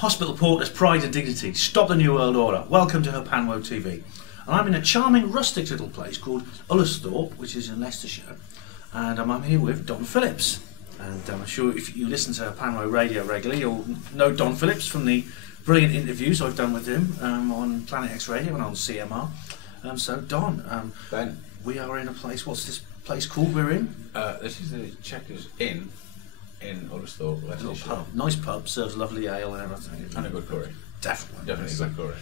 Hospital porters, pride and dignity. Stop the New World Order. Welcome to Panwo TV. And I'm in a charming rustic little place called Ullersthorpe, which is in Leicestershire. And I'm here with Don Phillips. And I'm sure if you listen to Panwo Radio regularly, you'll know Don Phillips from the brilliant interviews I've done with him on Planet X Radio and on CMR. So Don, Ben, we are in a place. What's this place called? We're in. This is the Checkers Inn in Ullersthorpe, Leicestershire. Pub. Nice pub, serves lovely ale and everything. And a good curry. Definitely Good curry.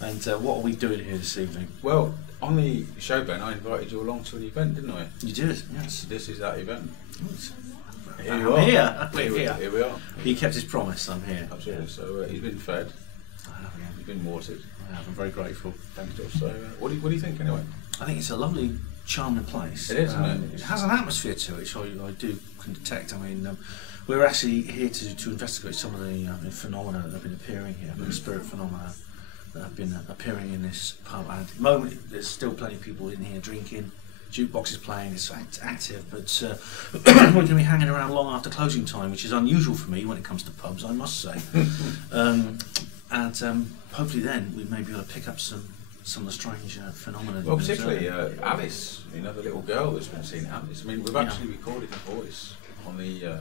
And what are we doing here this evening? Well, on the show, Ben, I invited you along to an event, didn't I? You did, yes. This is that event. Here you are. Here we are. He kept his promise. I'm here. Absolutely. Yeah. So he's been fed. I have, yeah. He's been watered. I have. I'm very grateful. Thanks, Josh. So what do you think anyway? I think it's a lovely, charming place. It is, isn't it? It has an atmosphere to it, which I do can detect. I mean, we're actually here to investigate some of the phenomena that have been appearing here, the spirit phenomena that have been appearing in this pub. And at the moment, there's still plenty of people in here drinking. Jukebox is playing, it's active, but we're going to be hanging around long after closing time, which is unusual for me when it comes to pubs, I must say. And hopefully then we may be able to pick up some of the strange phenomena. Well, particularly Alice, the little girl that's been seen. Alice. I mean, we've actually recorded the voice on the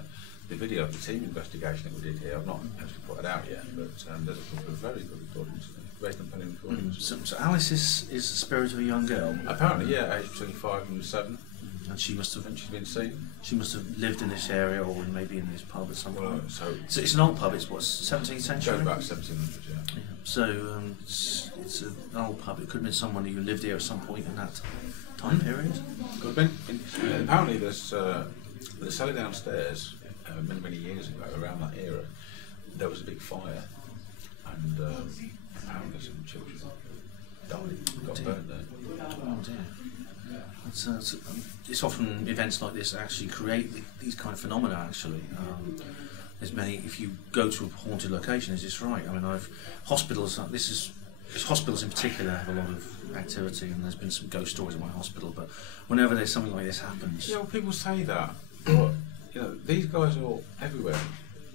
video of the team investigation that we did here. I've not actually put it out yet, but there's a couple of very good recordings. Very compelling recordings. So Alice is the spirit of a young girl? Apparently, yeah, aged between 5 and 7. And she must have... And she's been seen. She must have lived in this area or maybe in this pub at some point. So it's an old pub, it's what, 17th century? Goes back 1700s, yeah. So it's an old pub. It could have been someone who lived here at some point in that time period? Could have been. Apparently there's the cellar downstairs, many years ago, around that era, there was a big fire. And apparently some children died, got burnt there. Oh dear. It's often events like this that actually create these kind of phenomena. Actually, there's many. If you go to a haunted location, is this right? I mean, hospitals. Hospitals in particular have a lot of activity, and there's been some ghost stories in my hospital. But whenever there's something like this happens, yeah, well, people say that, but these guys are all everywhere.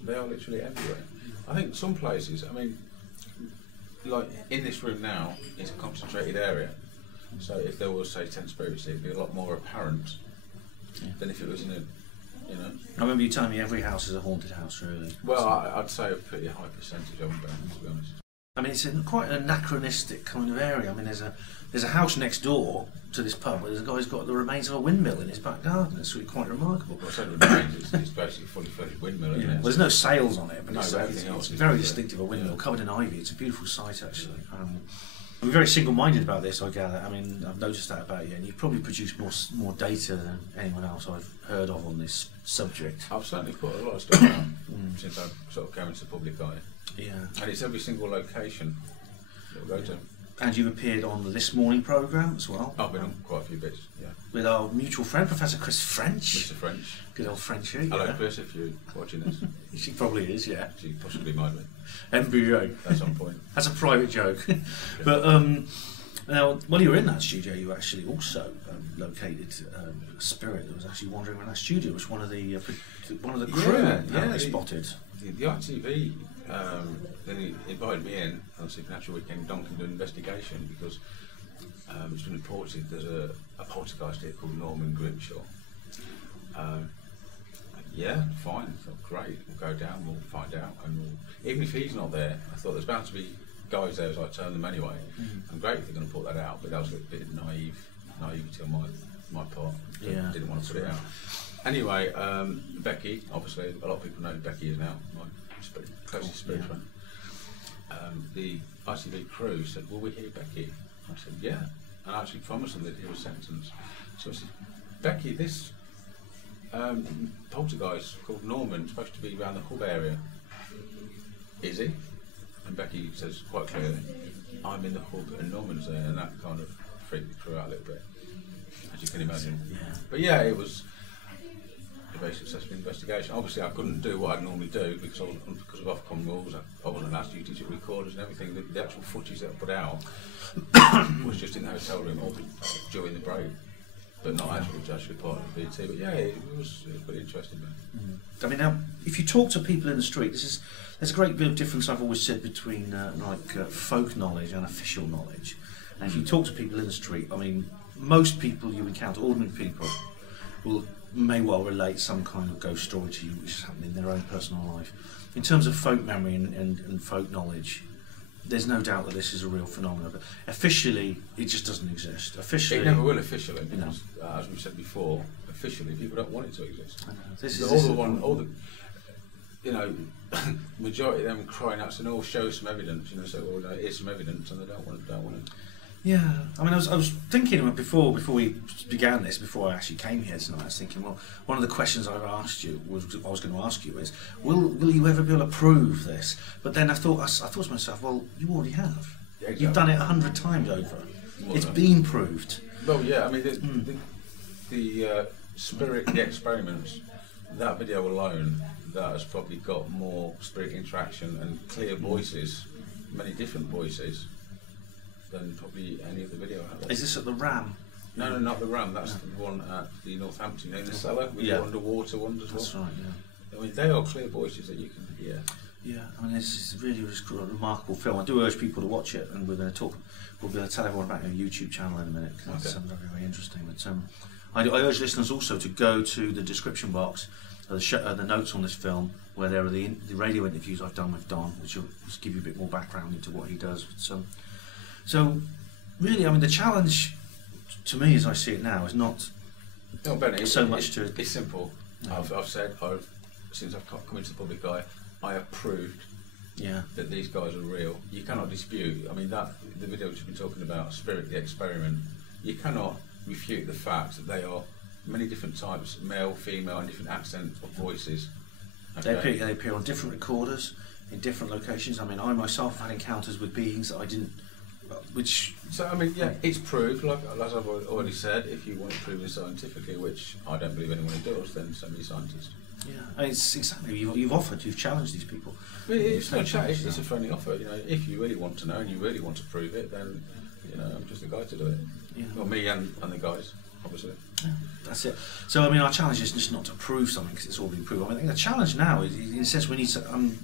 They are literally everywhere. I think some places. I mean, like in this room now, it's a concentrated area. So if there was, say, 10 spirits, it'd be a lot more apparent than if it was in a, I remember you telling me every house is a haunted house, really. Well, I'd say a pretty high percentage of them, to be honest. I mean, it's quite an anachronistic kind of area. I mean, there's a house next door to this pub where there's a guy who's got the remains of a windmill in his back garden. It's really quite remarkable. Well, I say the remains, it's basically a fully fledged windmill, isn't it? Well, there's no sails on it, but everything it's else is very distinctive, a windmill covered in ivy. It's a beautiful sight, actually. I'm very single-minded about this, I gather. I mean, I've noticed that about you, and you've probably produced more data than anyone else I've heard of on this subject. I've certainly put a lot of stuff out since I sort of came into the public eye. Yeah. And it's every single location that we go to. And you've appeared on the This Morning programme as well. I've been on quite a few bits, yeah. With our mutual friend, Professor Chris French. Mr. French. Good old Frenchie. Hello, Chris, if you're watching this. She probably is, yeah. She possibly might be. MBO. At some point. That's a private joke. But now, while you were in that studio, you actually also located a spirit that was actually wandering around that studio. It was one of the crew they spotted. The ITV they invited me in on Supernatural Weekend Donkin to do an investigation because it's been reported there's a poltergeist here called Norman Grimshaw. Yeah, fine, I thought, great, we'll go down, we'll find out, and even if he's not there, I thought there's bound to be guys there as I turn them anyway. And great if they're going to put that out, but that was a bit naivety on my part. Yeah, didn't want to put it out. Anyway, Becky, obviously a lot of people know who Becky is now, my closest spirit friend. The ITV crew said, "Will we hear Becky?" I said, "Yeah," and I actually promised them they'd hear a sentence. So I said, "Becky, this poltergeist called Norman supposed to be around the hub area. Is he?" And Becky says quite clearly, "I'm in the hub and Norman's there," and that kind of freaked the crew out a little bit, as you can imagine. But yeah, it was a very successful investigation. Obviously, I couldn't do what I'd normally do because of Ofcom rules. I wasn't allowed to use recorders and everything. The actual footage that I put out was just in the hotel room or during the break. but not actually part of the BT. But yeah, it was pretty interesting, man. I mean, now, if you talk to people in the street, there's a great bit of difference, I've always said, between folk knowledge and official knowledge. And if you talk to people in the street, I mean, most people you encounter, ordinary people, may well relate some kind of ghost story to you which has happened in their own personal life. In terms of folk memory and folk knowledge, there's no doubt that this is a real phenomenon, but officially it just doesn't exist. Officially, it never will officially, because as we said before, officially people don't want it to exist. I know. All the majority of them crying out saying, "Oh, show some evidence," so here's some evidence, and they don't want it. Yeah, I mean, I was thinking before we began this, before I actually came here tonight, I was thinking, well, one of the questions I was going to ask you is, will you ever be able to prove this? But then I thought to myself, well, you already have. Yeah, exactly. You've done it 100 times over. It's been proved. Well, yeah, I mean, the spirit, the experiments, that video alone, that has probably got more spirit interaction and clear voices, many different voices, than probably any of the video out there. Is this at the Ram? No, not the Ram. That's the one at the Northampton in the cellar with the underwater ones as well. That's right. Yeah. I mean, they are clear voices that you can hear. Yeah, I mean, it's really a remarkable film. I do urge people to watch it, and we'll be able to tell everyone about our YouTube channel in a minute, because it's very, very interesting. But I urge listeners also to go to the description box, the notes on this film, where there are the radio interviews I've done with Don, which will just give you a bit more background into what he does. So, really, I mean, the challenge to me, as I see it now, is not Benny, It's simple. No. I've said, since I've come into the public eye, I have proved that these guys are real. You cannot dispute. I mean, the video which you've been talking about, Spirit, the experiment, you cannot refute the fact that they are many different types, male, female, and different accents or voices. Okay? They appear on different recorders, in different locations. I mean, I myself have had encounters with beings that I didn't... So I mean, yeah, it's proved. Like as I've already said, if you want to prove it scientifically, which I don't believe anyone does, then send me a scientist. Yeah, it's exactly. You've challenged these people. I mean, it's no challenge. It's a friendly offer. If you really want to know and you really want to prove it, then I'm just the guy to do it. Yeah. Well, me and the guys, obviously. Yeah, that's it. So I mean, our challenge is just not to prove something because it's all been proved. I think the challenge now is, in a sense, we need some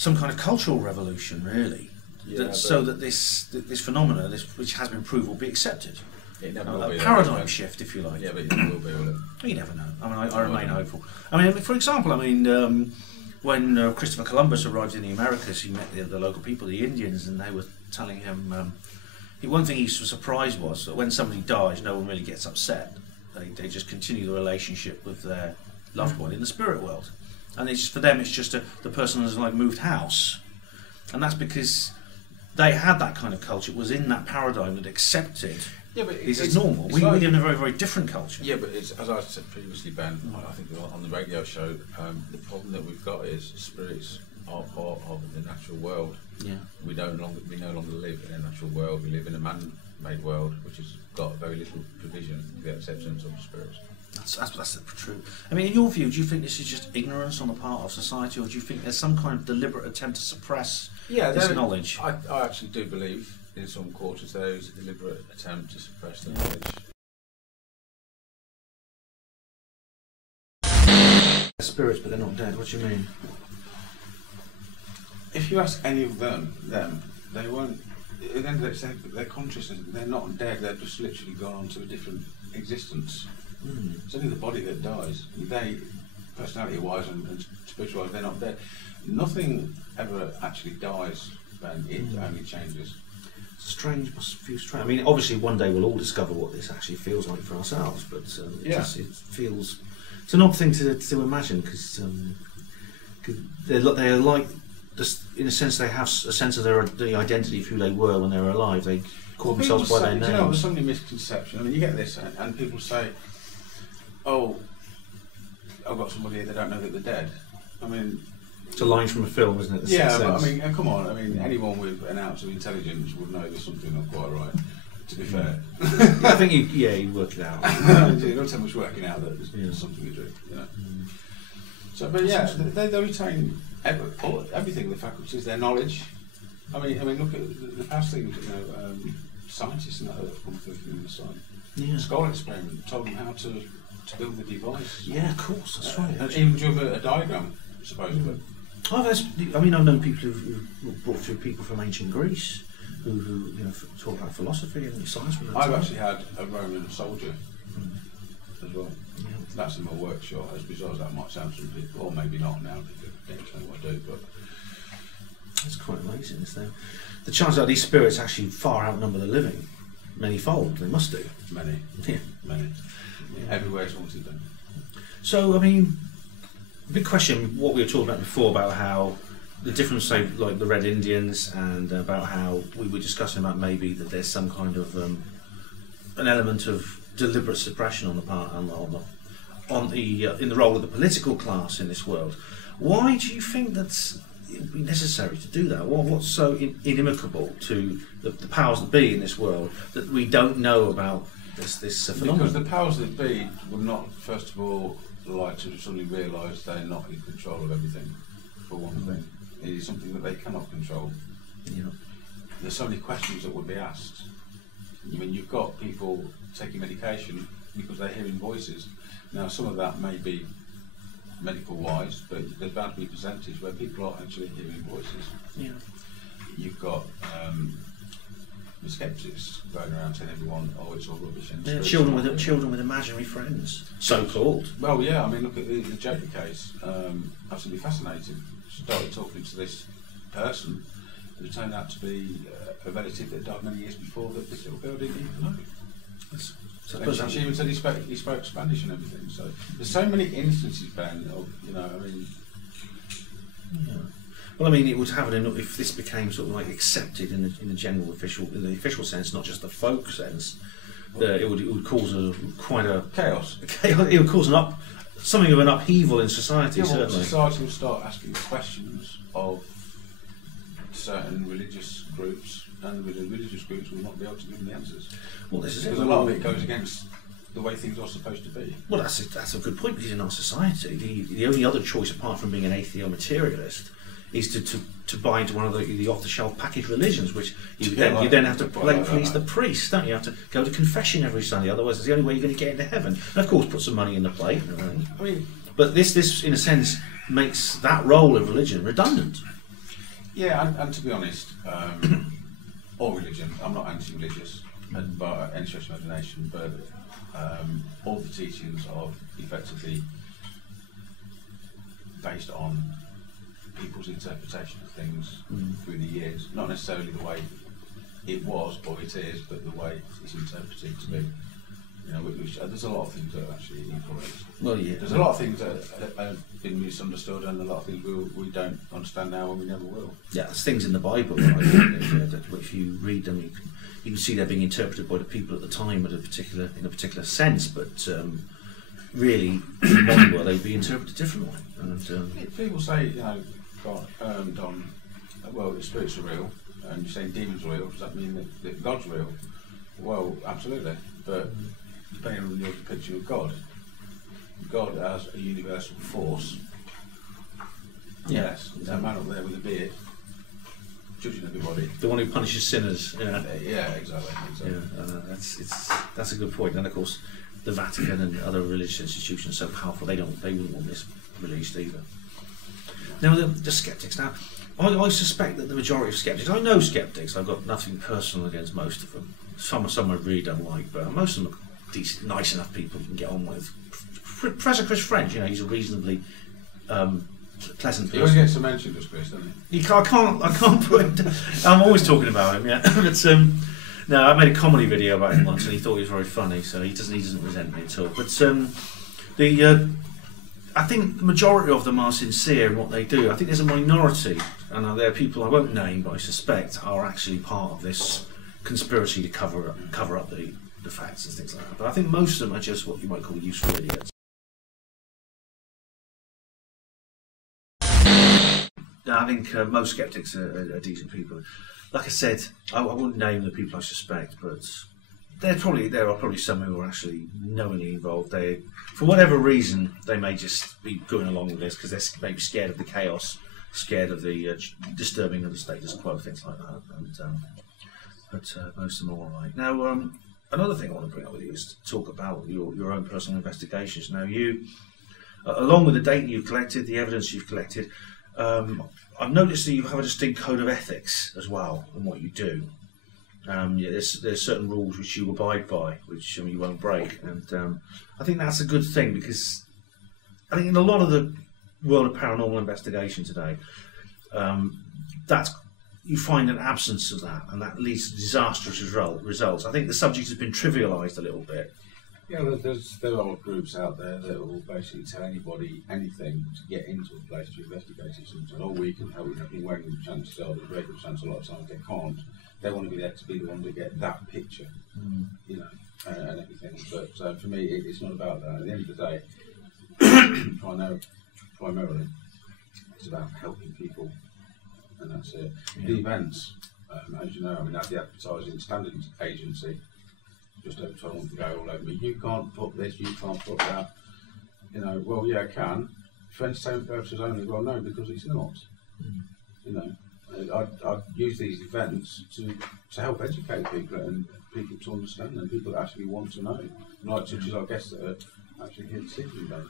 kind of cultural revolution, really. Yeah, so that this phenomena, which has been proved, will be accepted. It never will be. A paradigm shift, if you like. Yeah, but it never will be, will it? You never know. I mean, I remain hopeful. I mean, for example, when Christopher Columbus arrived in the Americas, he met the local people, the Indians, and they were telling him. One thing he was surprised was that when somebody dies, no one really gets upset. They just continue the relationship with their loved one in the spirit world, and for them it's just the person has moved house, and that's because they had that kind of culture. It was in that paradigm that accepted this is normal. We live in a very, very different culture. Yeah, but as I said previously, Ben, I think on the radio show, the problem that we've got is spirits are part of the natural world. Yeah. We no longer live in a natural world. We live in a man-made world, which has got very little provision for the acceptance of spirits. That's the truth. I mean, in your view, do you think this is just ignorance on the part of society, or do you think there's some kind of deliberate attempt to suppress this knowledge? I actually do believe in some quarters there is a deliberate attempt to suppress the knowledge. Spirits, but they're not dead. What do you mean? If you ask any of them, they won't. At the end of the day, their consciousness, they're not dead. They've just literally gone on to a different existence. It's only the body that dies. They, personality-wise and spiritual-wise, they're not dead. Nothing ever actually dies, Ben. It only changes. Strange, must feel strange. I mean, obviously, one day we'll all discover what this actually feels like for ourselves. But it feels. It's an odd thing to imagine because they're like. In a sense, they have a sense of the identity of who they were when they were alive. They call themselves by their names. There's so many misconceptions. I mean, you get this, and people say, "Oh, I've got somebody here they don't know that they're dead." I mean, it's a line from a film, isn't it? Yeah, but I mean, come on. I mean, anyone with an ounce of intelligence would know there's something not quite right. To be fair, I think you work it out. You don't have much working out that there's something to do. So, but yeah, they retain everything, the faculties, their knowledge. I mean, look at the past things. Scientists and that have come through from the side. skull experiment, told them how to build the device. Yeah, of course, that's right. And even drew a diagram, supposedly. Oh, I mean, I've known people who've brought through people from ancient Greece who you know, talk about philosophy and science. From that I've time. actually had a Roman soldier as well. Yeah. That's in my workshop, as bizarre as that might sound to some people, or maybe not now, because they don't know what I do, but... That's quite amazing, isn't it? The chances that these spirits actually far outnumber the living, many-fold, they must do. Many. Yeah. Many. Yeah. Everywhere's haunted then. So, I mean, big question, what we were talking about before, about how the difference, say, like the Red Indians, and about how we were discussing about maybe that there's some kind of an element of deliberate suppression on the part in the role of the political class in this world. Why do you think that's it would be necessary to do that? What's so inimical to the powers that be in this world that we don't know about this phenomenon? Because the powers that be would not, first of all, like to suddenly realise they're not in control of everything, for one thing. It is something that they cannot control. Yeah. There's so many questions that would be asked. I mean, you've got people taking medication because they're hearing voices. Now, some of that may be medical-wise, but there's bound to be a percentage where people are actually hearing voices. Yeah. You've got the skeptics going around telling everyone, "Oh, it's all rubbish." And Yeah, children with imaginary friends, so-called. Well, yeah. I mean, look at the Joker case. Absolutely fascinating. Started talking to this person, and it turned out to be a relative that died many years before that this little girl didn't even know. And she even said he spoke Spanish and everything. So there's so many instances, Ben, of, you know, I mean... Yeah. Well, I mean, it would have if this became sort of like accepted in the general official sense, not just the folk sense. It would cause quite a chaos. It would cause something of an upheaval in society. Yeah, well, certainly. Society will start asking questions of certain religious groups, and the religious groups will not be able to give them the answers. Well, this is because a lot of it goes against the way things are supposed to be. Well, that's a good point, because in our society, the only other choice apart from being an atheo-materialist is to buy into one of the off-the-shelf package religions, which you then have to please the priest, don't you? You have to go to confession every Sunday, otherwise it's the only way you're going to get into heaven. And of course, put some money in the plate. I mean, but this in a sense makes that role of religion redundant. Yeah, and to be honest, all religion, I'm not anti-religious by any stretch of imagination, but all the teachings are effectively based on people's interpretation of things through the years, not necessarily the way it was or it is, but the way it's interpreted to be. You know, there's a lot of things that are actually incorrect. Well, yeah. There's a lot of things that have been misunderstood, and a lot of things we don't understand now, and we never will. Yeah, there's things in the Bible that if you read them, you can see they're being interpreted by the people at the time in a particular sense, but really, in the modern world, they'd be interpreted differently. And people say, you know, Don, well, the spirits are real, and you're saying demons are real. Does that mean that God's real? Well, absolutely, but depending on your depiction of God as a universal force. Yes, that man up there with a beard, judging everybody. The one who punishes sinners. Yeah, yeah, exactly. Yeah, that's a good point. And of course, the Vatican and other religious institutions are so powerful, they wouldn't want this released either. Now, the skeptics. Now, I suspect that the majority of skeptics, I know skeptics, I've got nothing personal against most of them. Some I really don't like, but most of them are decent, nice enough people you can get on with. Professor Chris French, you know, he's a reasonably pleasant person. He always gets to mention this, Chris, doesn't he? I can't put him down. I'm always talking about him, yeah. But no, I made a comedy video about him once, and he thought he was very funny, so he doesn't resent me at all. But I think the majority of them are sincere in what they do. I think there's a minority, and there are people I won't name, but I suspect are actually part of this conspiracy to cover up the facts and things like that. But I think most of them are just what you might call useful idiots. I think most skeptics are decent people. Like I said, I wouldn't name the people I suspect, but there are probably some who are actually knowingly involved. They, for whatever reason, they may just be going along with this because they're maybe scared of the chaos, scared of the disturbing of the status quo, things like that. But most of them are all right. Now, another thing I want to bring up with you is to talk about your own personal investigations. Now, you, along with the data you've collected, the evidence you've collected, I've noticed that you have a distinct code of ethics as well in what you do. There's certain rules which you abide by, which you won't break, and I think that's a good thing, because I think in a lot of the world of paranormal investigation today, you find an absence of that, and that leads to disastrous results. I think the subject has been trivialised a little bit. Yeah, there are groups out there that will basically tell anybody anything to get into a place to investigate it. And oh, we can help you. When the chances are, there's a very good chance a lot of times they can't. They want to be there to be the one to get that picture, you know, and everything. But for me, it's not about that. At the end of the day, primarily, it's about helping people, and that's it. Yeah. The events, as you know, I mean, at the Advertising Standards Agency, just over 12 months ago, all over me, you can't put this, you can't put that. You know, well, yeah, I can. For entertainment purposes only, well, no, because it's not. You know, I use these events to help educate people and people to understand, and people that actually want to know. Like such as our guests that are actually here this evening, though.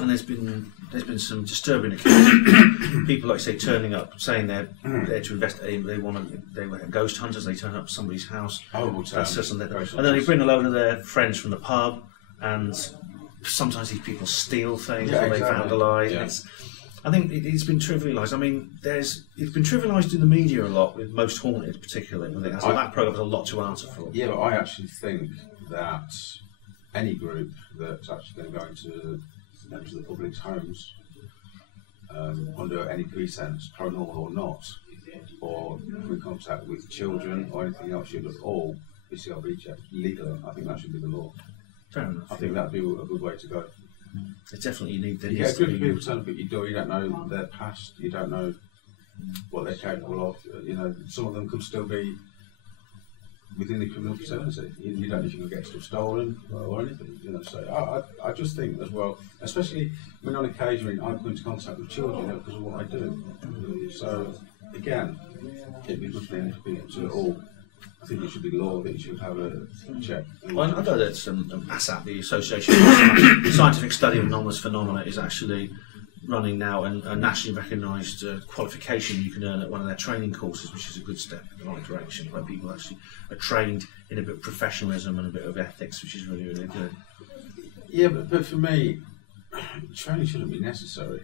And there's been some disturbing accounts. People, like say, turning up, saying they're there to investigate. They were ghost hunters. They turn up to somebody's house. And then they bring a load of their friends from the pub, and sometimes these people steal things, or they vandalise. Yeah. I think it's been trivialised. I mean, it's been trivialised in the media a lot, with Most Haunted particularly. I think that programme has a lot to answer for. Yeah, but I actually think that any group that's actually going to go into the public's homes under any pretense, paranormal or not, or in contact with children or anything else, should all be CRB checked legally. I think that should be the law. Fair enough. I think that'd be a good way to go. It's definitely you need. You get a group of people turn up at your door. You don't know their past. You don't know what they're capable of. You know, some of them could still be within the criminal vicinity. You don't know if you can get stuff stolen or anything. You know, so I just think as well, especially when on occasion I come into contact with children, you know, because of what I do. So again, it'd be a good thing for people to all. I think it should be law that you should have a check. Well, I know that ASAP, the Association for Scientific Study of Anomalous Phenomena, is actually running now a nationally recognised qualification you can earn at one of their training courses, which is a good step in the right direction, where people actually are trained in a bit of professionalism and a bit of ethics, which is really, really good. Yeah, but for me, training shouldn't be necessary.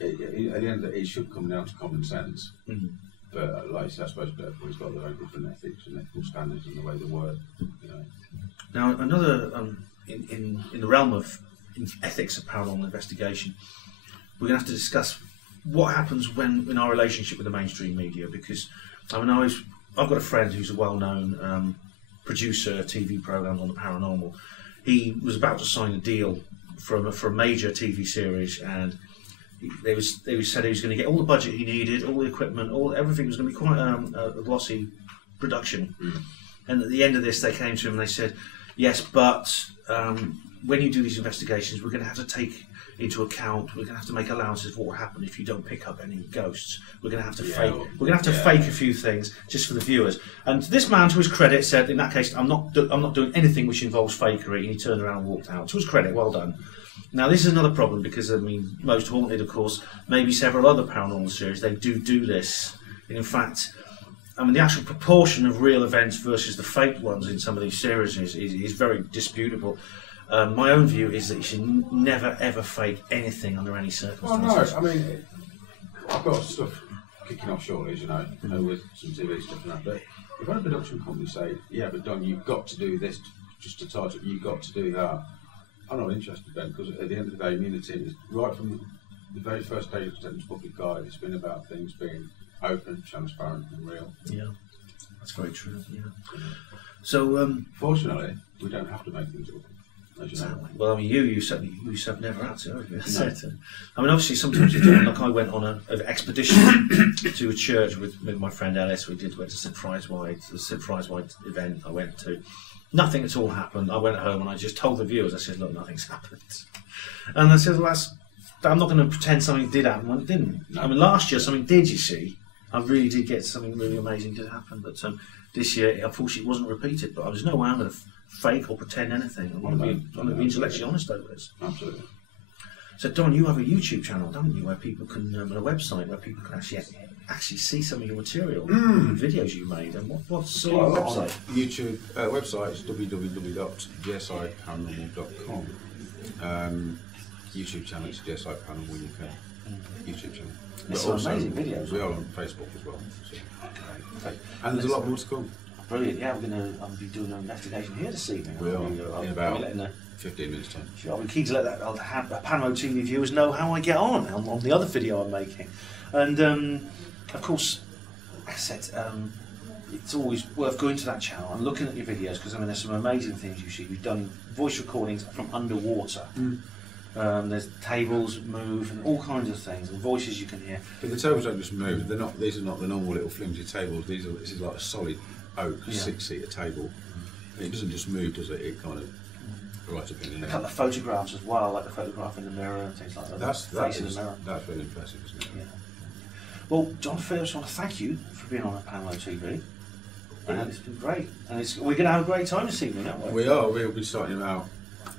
At the end of it, it should come down to common sense. But like I said, I suppose everybody's got their own different ethics and ethical standards and the way they work. You know. Now, another in the realm of ethics of paranormal investigation, we're going to have to discuss what happens when in our relationship with the mainstream media. Because I mean, I've got a friend who's a well-known producer of TV programs on the paranormal. He was about to sign a deal for a major TV series, and they said he was going to get all the budget he needed, all the equipment, everything was going to be quite a glossy production. And at the end of this, they came to him and they said, "Yes, but when you do these investigations, we're going to have to take into account. We're going to have to make allowances for what will happen if you don't pick up any ghosts. We're going to have to fake. We're going to have to fake a few things just for the viewers." And this man, to his credit, said, "In that case, I'm not doing anything which involves fakery." And he turned around and walked out. To his credit, well done. Now, this is another problem because, I mean, Most Haunted, of course, maybe several other paranormal series, they do this. And in fact, I mean, the actual proportion of real events versus the faked ones in some of these series is very disputable. My own view is that you should never, ever fake anything under any circumstances. Oh, no, I mean, I've got stuff kicking off shortly, as you know, with some TV stuff and that, but if one production company say, "Yeah, but Don, you've got to do this just to charge it, you've got to do that," I'm not interested then, because at the end of the day, me and the team, right from the very first day of presenting public guide, it's been about things being open, transparent, and real. Yeah, that's very true. Yeah. So, fortunately, we don't have to make things open. Exactly. Well, I mean, you certainly never had to, have you? No. I mean, obviously, sometimes you do. Like I went on an expedition to a church with my friend Ellis. Went to St. Frieswide event. I went to. Nothing at all happened. I went home and I just told the viewers. I said, "Look, nothing's happened." And I said, "Well, I'm not going to pretend something did happen when it didn't." No. I mean, last year something did. You see, I really did get something really amazing to happen. But this year, unfortunately, it wasn't repeated. But there's no way I'm going to fake or pretend anything. I'm going to be intellectually honest over this. Absolutely. So Don, you have a YouTube channel, don't you, where people can, and a website where people can actually see some of your material, videos you made. And what's your website? YouTube website is www.gsiparanormal.com. YouTube channel is G.S.I Paranormal UK. YouTube channel. There's some amazing videos. We are on Facebook as well. So. Okay. And there's a lot more to come. Brilliant. Yeah, I'll be doing an investigation here this evening. We are in about 15 minutes time. Sure, I'll be keen to let I'll have the Panmo TV viewers know how I get on the other video I'm making. And of course, like I said, it's always worth going to that channel and looking at your videos, because I mean, there's some amazing things you see. We've done voice recordings from underwater. There's tables move and all kinds of things, and voices you can hear. But the tables don't just move. They're not. These are not the normal little flimsy tables. This is like a solid oak 6-seater table. And it doesn't just move, does it? It kind of right up in the air. Like the photographs as well, like the photograph in the mirror and things like that. That's in the mirror. That's really impressive, isn't it? Yeah. Well, John, first I want to thank you for being on Panmo TV. And it's been great. And we're going to have a great time this evening, aren't we? We are. We'll be starting in about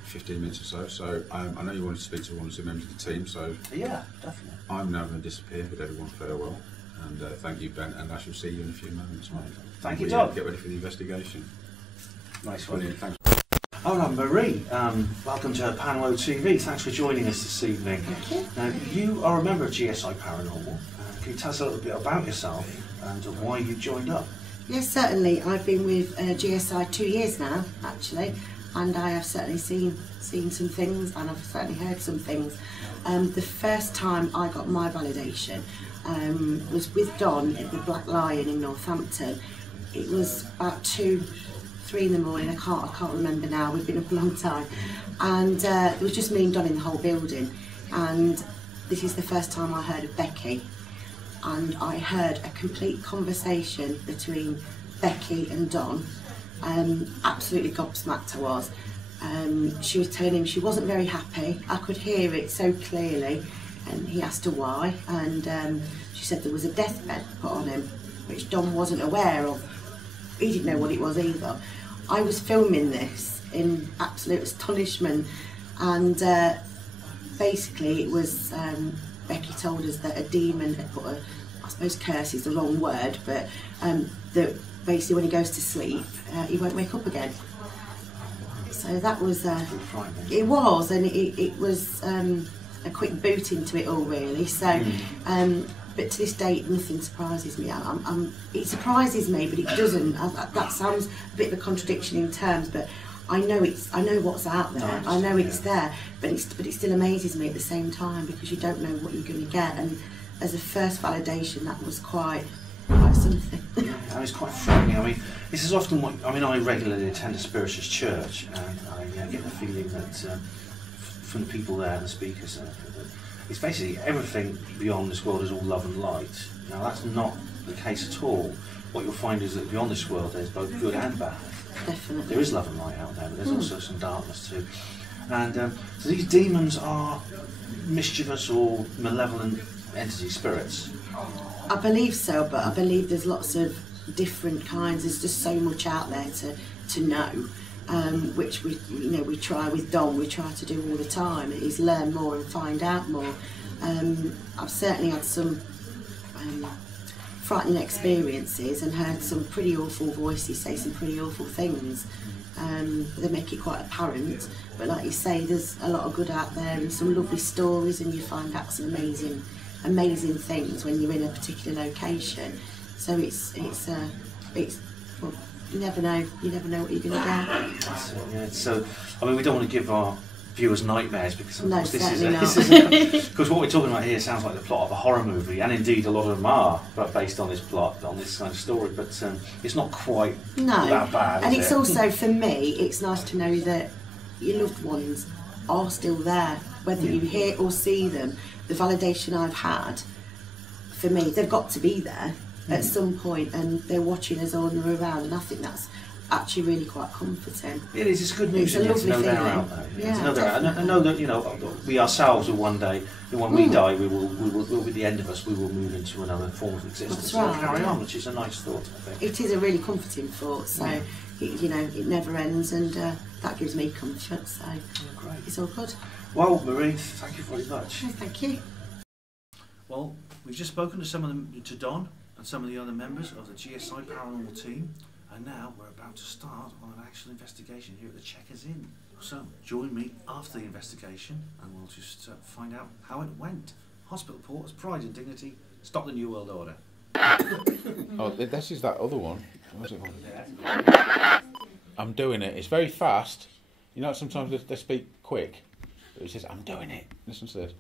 15 minutes or so. So I know you wanted to speak to one or two members of the team. So yeah, definitely. I'm now going to disappear, but everyone farewell. And thank you, Ben. And I shall see you in a few moments, mate. Thank you, John. Get ready for the investigation. Nice one. Brilliant. Thanks. Hello, Marie. Welcome to Panmo TV. Thanks for joining us this evening. Thank you. Now, you are a member of G.S.I Paranormal. Can you tell us a little bit about yourself and why you joined up? Yes, certainly. I've been with G.S.I 2 years now, actually, and I have certainly seen some things, and I've certainly heard some things. The first time I got my validation was with Don at the Black Lion in Northampton. It was about 2-3 in the morning. I can't remember now. We've been up a long time, and it was just me and Don in the whole building. And this is the first time I heard of Becky, and I heard a complete conversation between Becky and Don. Absolutely gobsmacked I was. She was telling him she wasn't very happy. I could hear it so clearly, and he asked her why, and she said there was a deathbed put on him, which Don wasn't aware of. He didn't know what it was either. I was filming this in absolute astonishment, and basically it was Becky told us that a demon had put a, I suppose curse is the wrong word, but that basically when he goes to sleep he won't wake up again. So that was it was, and it was a quick boot into it all, really. So but to this date nothing surprises me. It surprises me, but it doesn't. That sounds a bit of a contradiction in terms, but I know what's out there. I know it's there, but it still amazes me at the same time, because you don't know what you're going to get. And as a first validation, that was quite something. Yeah, it's quite frightening. I mean, this is often what I regularly attend a spiritualist church, and I get the feeling that from the people there, the speakers, it's basically everything beyond this world is all love and light. Now that's not the case at all. What you'll find is that beyond this world there's both good and bad. Definitely. There is love and light out there, but there's also some darkness too. And so these demons are mischievous or malevolent entities, spirits. I believe so, but I believe there's lots of different kinds. There's just so much out there to know, which we try with Don. We try to do all the time. Is learn more and find out more. I've certainly had some frightening experiences and heard some pretty awful voices say some pretty awful things. They make it quite apparent, but like you say, there's a lot of good out there and some lovely stories, and you find out some amazing things when you're in a particular location. So it's well, you never know what you're going to get. Yeah, so I mean, we don't want to give our viewers nightmares, because of course this is because what we're talking about here sounds like the plot of a horror movie, and indeed a lot of them are, but based on this plot, on this kind of story. But it's not quite that bad. And it's also, for me, it's nice to know that your loved ones are still there, whether you hear or see them. The validation I've had, for me, they've got to be there at some point, and they're watching us all and they're around, and I think that's actually really quite comforting. It is. It's good news. It's a lovely to know they're feeling. out there. Yeah, to know they're out. And I know that we ourselves will one day, when we die, we will be the end of us. We will move into another form of existence. That's right. And carry on, which is a nice thought, I think. It is a really comforting thought. So it never ends, and that gives me comfort. So Great. it's all good. Well, Marie, thank you very much. No, thank you. Well, we've just spoken to some of them, to Don and some of the other members of the G.S.I paranormal team, and now we're about to start on an actual investigation here at the Checkers Inn. So join me after the investigation, and we'll just find out how it went. Hospital porters, pride and dignity, stop the New World Order. Oh, this is that other one. What's it called? I'm doing it. It's very fast. You know, sometimes they speak quick, but it says, I'm doing it. Listen to this.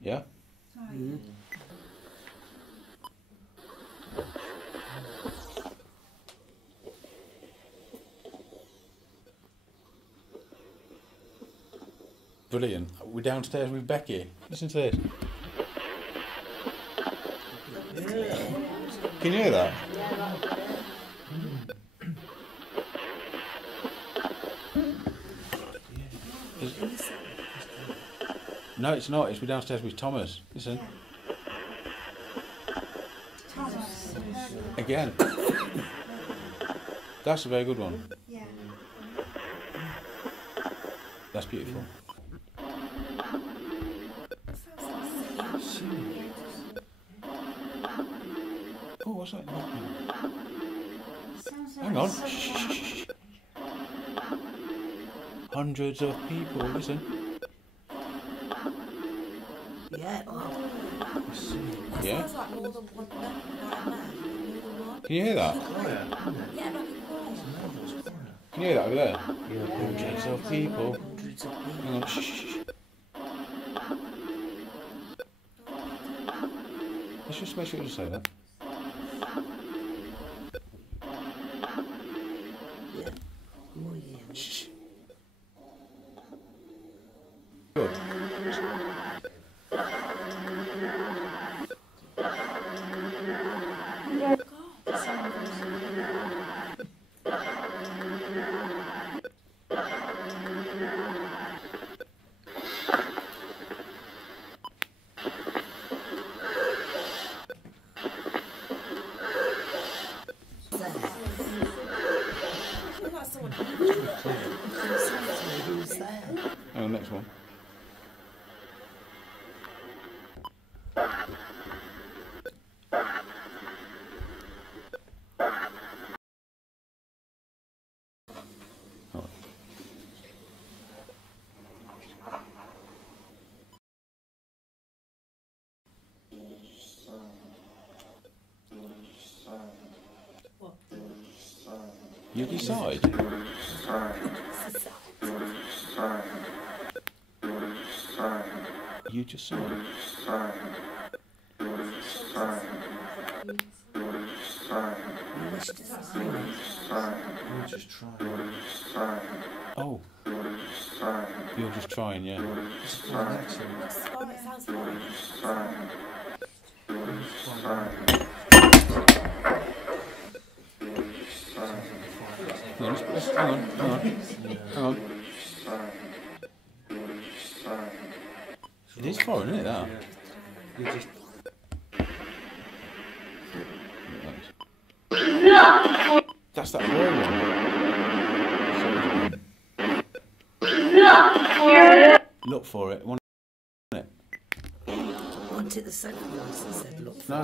Yeah? Mm-hmm. Brilliant. We're downstairs with Becky. Listen to this. Can you hear that? No, it's not. We're downstairs with Thomas. Listen. Again. That's a very good one. Yeah. That's beautiful. Oh, what's that? Hang on. Shh. Hundreds of people, listen. Yeah. Yeah? Sounds like more than one. Can you hear that? Yeah, like a choir. Can you hear that over there? Yeah, Hundreds of people. Hundreds of people. Hang on. Shh. Let's just make sure you say that. Yeah. Oh, yeah. Shh. Good. Oh, next one. You decide. You just saw it. we'll just try. Oh. You're just trying, yeah. It's a fine accent. It sounds fine. Hang on. It is foreign, isn't it, that? You just That's that boy one. Look for it. Want it? Wanted the second voice and said, look. No.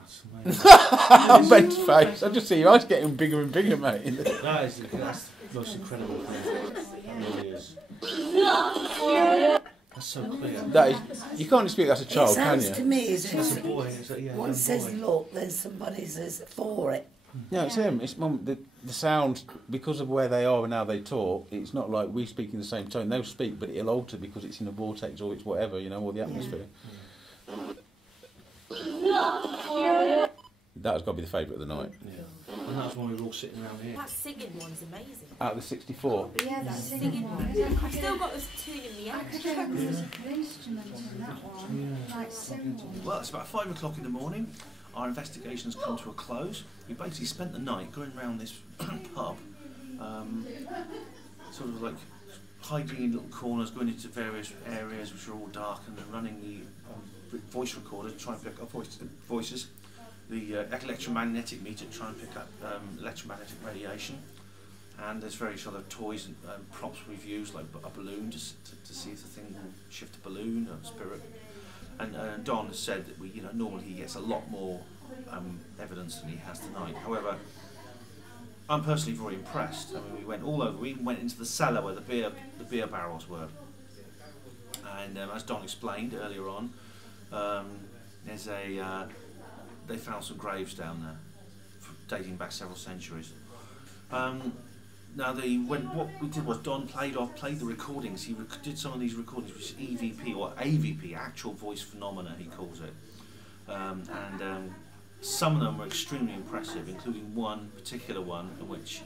that's amazing. Ben's face. I just see your eyes getting bigger and bigger, mate. That's the most incredible thing. It really is. That's so clear. That is, you can't dispute that's a child, It can sounds to you? me as That's a if boy. It's a, yeah, one young says boy. look, then somebody says for it. No, it's him. It's mum. The sound, because of where they are and how they talk, it's not like we speak in the same tone. They'll speak, but it'll alter because it's in a vortex or it's whatever, you know, or the atmosphere. that has got to be the favourite of the night. Yeah. And that's why we were all sitting around here. That singing one's amazing. Out of the 64. Yeah, That that's singing one. I've still got this tune in the I end. could hope there was an instrument in that one, like cymbals. Well, it's about 5 o'clock in the morning. Our investigation's come to a close. We basically spent the night going around this pub, sort of like hiding in little corners, going into various areas which are all dark, and then running the voice recorder to try and pick up voices, the electromagnetic meter to try and pick up electromagnetic radiation, and there's various other toys and props we've used, like a balloon, just to see if the thing will shift a balloon or a spirit. And Don has said that normally he gets a lot more evidence than he has tonight. However, I'm personally very impressed. I mean, we went all over. We even went into the cellar where the beer barrels were. And as Don explained earlier on, there's they found some graves down there, dating back several centuries. Now, what we did was Don played the recordings. He did some of these recordings, which is EVP or AVP, actual voice phenomena, he calls it. Some of them were extremely impressive, including one particular one in which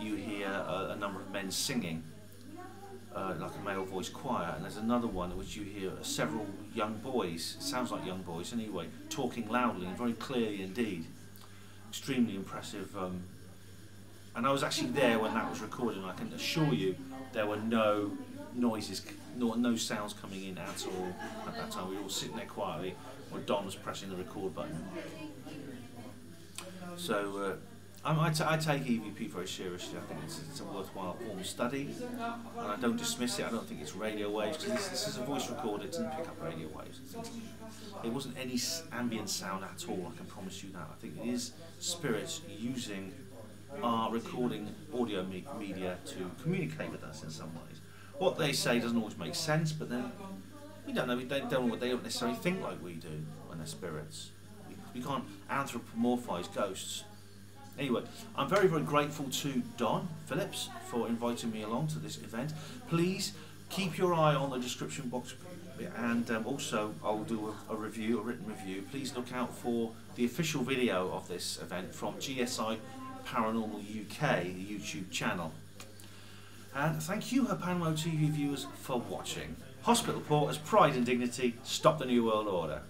you hear a number of men singing, like a male voice choir, and there's another one in which you hear several young boys, it sounds like young boys anyway, talking loudly and very clearly indeed. Extremely impressive. And I was actually there when that was recorded, and I can assure you there were no noises, no sounds coming in at all at that time. We were all sitting there quietly when Don was pressing the record button. So I take EVP very seriously. I think it's a worthwhile form of study, and I don't dismiss it. I don't think it's radio waves, because this is a voice recorder. It doesn't pick up radio waves. It wasn't any ambient sound at all, I can promise you that. I think it is spirits using our recording audio media to communicate with us in some ways. What they say doesn't always make sense, but then we don't know. They don't necessarily think like we do when they're spirits. We can't anthropomorphise ghosts. Anyway, I'm very, very grateful to Don Phillips for inviting me along to this event. Please keep your eye on the description box, and also I'll do a review, a written review. Please look out for the official video of this event from G.S.I. Paranormal UK, the YouTube channel. And thank you, Panmo TV viewers, for watching. Hospital Porters, Pride and Dignity, Stop the New World Order.